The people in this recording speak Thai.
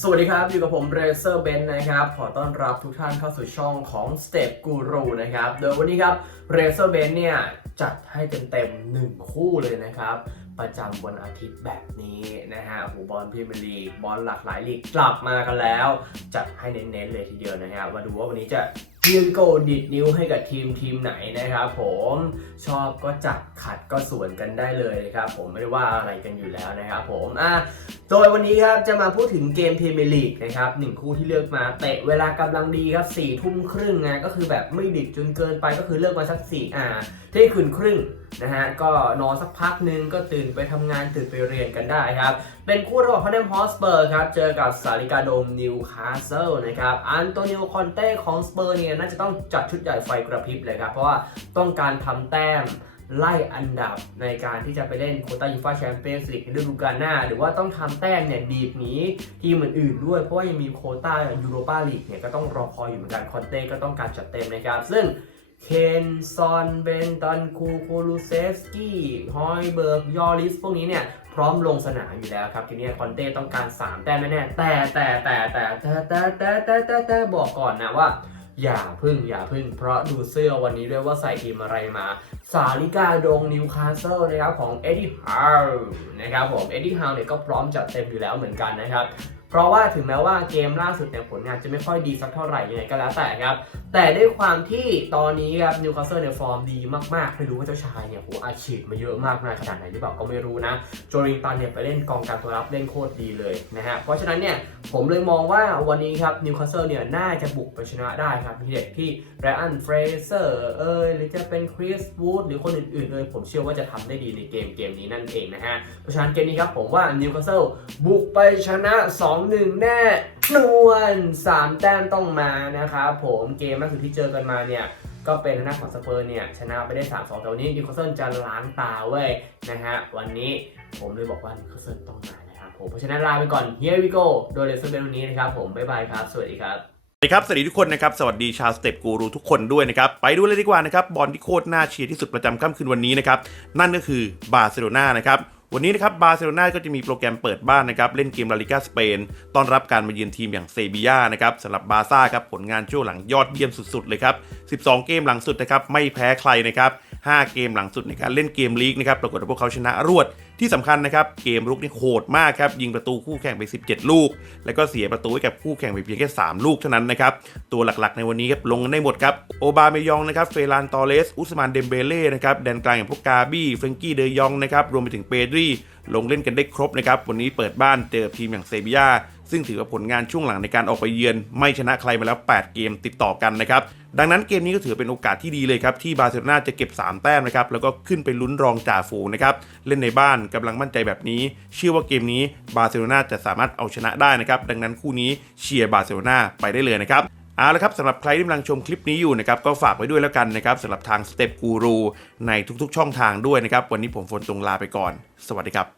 สวัสดีครับ อยู่กับผมเรเซอร์เบนนะครับ ขอต้อนรับทุกท่านเข้าสู่ช่องของ Step Guru นะครับ โดยวันนี้ครับเรเซอร์เบนเนี่ยจัดให้เต็มๆหนึ่งคู่เลยนะครับ ประจำวันอาทิตย์แบบนี้นะฮะหูบอลพรีเมียร์ลีกบอลหลากหลายลีกกลับมากันแล้ว จัดให้เน้นๆเลยทีเดียวนะฮะมาดูว่าวันนี้จะ ยืนโกดิดนิ้วให้กับทีมทีมไหนนะครับผมชอบก็จัดขัดก็สวนกันได้เลยครับผมไม่ได้ว่าอะไรกันอยู่แล้วนะครับผมอะโดยวันนี้ครับจะมาพูดถึงเกมพรีเมียร์ลีกนะครับหนึ่งคู่ที่เลือกมาเตะเวลากำลังดีครับสี่ทุ่มครึ่งนะก็คือแบบไม่ดึกจนเกินไปก็คือเลือกมาสักสี่อ่าเที่ยงคืนครึ่งนะฮะก็นอนสักพักหนึงก็ตื่นไปทำงานตื่นไปเรียนกันได้ครับ เป็นคู่ระหว่างพาร์เนมฮอสเปอร์ครับ เจอกับสาริกาโดมนิวคาสเซิลนะครับอันโตนิโอคอนเต้ของสเปอร์เนี่ยน่าจะต้องจัดชุดใหญ่ไฟกระพริบเลยครับ เพราะว่าต้องการทำแต้มไล่อันดับในการที่จะไปเล่นโคต้ายูฟ่าแชมเปี้ยนส์ลีกในฤดูกาลหน้า หรือว่าต้องทำแต้มเนี่ยดีดหนีทีมอื่นๆด้วย เพราะว่ายังมีโคต้ายูโรปาลีกเนี่ยก็ต้องรอคอยอยู่เหมือนกันคอนเต้ก็ต้องการจัดเต็มนะครับ ซึ่ง เคนซอนเบนตันคูโคลูเซฟสกี้ฮอยเบิร์กยอริสพวกนี้เนี่ยพร้อมลงสนามอยู่แล้วครับทีนี้คอนเต้ต้องการ 3 แต้มแน่แต่แต่แต่แต่แต่แต่แต่แต่แต่แต่บอกก่อนนะว่า อย่าพึ่งอย่าพึ่ง เพราะดูเสื้อวันนี้ด้วยว่าใส่ทีมอะไรมา สาลิกาดงนิวคาสเซิลนะครับของเอ็ดดี้ฮาวนะครับผมเอ็ดดี้ฮาวเนี่ยก็พร้อมจัดเต็มอยู่แล้วเหมือนกันนะครับ เพราะว่าถึงแม้ว่าเกมล่าสุดเนี่ยผลงานจะไม่ค่อยดีสักเท่าไหร่ยังไงก็แล้วแต่ครับ แต่ด้วยความที่ตอนนี้ครับนิวคาสเซิลเนี่ยฟอร์มดีมากๆไม่รู้ว่าเจ้าชายเนี่ยโหอาชีพมาเยอะมากมายขนาดไหนหรือเปล่าก็ไม่รู้นะโจลิงตันเนี่ยไปเล่นกองกลารตัวรับเล่นโคตรดีเลยนะฮะเพราะฉะนั้นเนี่ยผมเลยมองว่าวันนี้ครับนิวคาสเซิลเนี่ยน่าจะบุกไปชนะได้ครับมีเด็กที่ไรอันเฟรเซอร์เอยหรือจะเป็นคริสวูดหรือคนอื่นๆเลยผมเชื่อว่าจะทำได้ดีในเกมเกมนี้นั่นเองนะฮะเพราะฉะนั้นเกมนี้ครับผมว่านิวคาสเซิลบุกไปชนะ2-1แน่นวน3แต้มต้องมานะครับผมเกมล่าสุดที่เจอกันมาเนี่ยก็เป็นทางด้าของสเปอร์เนี่ยชนะไปได้ 3-2แต่วันนี้นิวคาสเซิลจะล้างตาเว้ยนะฮะวันนี้ผมเลยบอกว่านิวคาสเซิลต้องมานะครับผมเพราะฉะนั้นลาไปก่อน here we go โดยเลสเซอร์เบนวันนี้นะครับผมบ๊ายบายครับ สวัสดีครับสวัสดีครับ สวัสดีทุกคนนะครับ สวัสดีชาวสเต็ปกูรูทุกคนด้วยนะครับ ไปดูเลยดีกว่านะครับ บอลที่โคตรน่าเชียร์ที่สุดประจำค่ำคืนวันนี้นะครับ นั่นก็คือบาร์เซโลนานะครับ วันนี้นะครับบาร์เซโลนาก็จะมีโปรแกรมเปิดบ้านนะครับเล่นเกมลาลิกาสเปนต้อนรับการมาเยือนทีมอย่างเซบียานะครับสำหรับบาร์ซ่าครับผลงานช่วงหลังยอดเยี่ยมสุดๆเลยครับ 12 เกมหลังสุดนะครับไม่แพ้ใครนะครับ 5 เกมหลังสุดในการเล่นเกมลีกนะครับปรากฏว่าพวกเขาชนะรวด ที่สำคัญนะครับเกมรุกนี่โหดมากครับยิงประตูคู่แข่งไป 17 ลูก แล้วก็เสียประตูให้กับคู่แข่งไปเพียงแค่ 3 ลูกเท่านั้นนะครับตัวหลักๆในวันนี้ครับลงกันได้หมดครับโอบาเมยองนะครับเฟรานตอเลส อุสมานเดมเบเล่นะครับแดนกลางอย่างพวกกาบี้เฟรงกี้เดยองนะครับรวมไปถึงเปดรีลงเล่นกันได้ครบนะครับวันนี้เปิดบ้านเจอทีมอย่างเซบียา ซึ่งถือว่าผลงานช่วงหลังในการออกไปเยือน ไม่ชนะใครมาแล้ว 8 เกมติดต่อกันนะครับ ดังนั้นเกมนี้ก็ถือเป็นโอกาสที่ดีเลยครับที่บาร์เซโลนาจะเก็บ 3 แต้มนะครับแล้วก็ขึ้นไปลุ้นรองจ่าฝูงนะครับเล่นในบ้านกำลังมั่นใจแบบนี้ เชื่อว่าเกมนี้บาร์เซโลนาจะสามารถเอาชนะได้นะครับดังนั้นคู่นี้เชียร์บาร์เซโลนาไปได้เลยนะครับเอาละครับสำหรับใครที่กำลังชมคลิปนี้อยู่นะครับก็ฝากไว้ด้วยแล้วกันนะครับสำหรับทางสเต็ปกูรูในทุกๆ ช่องทางด้วยนะครับ วันนี้ผมฝนตรงลาไปก่อน สวัสดีครับ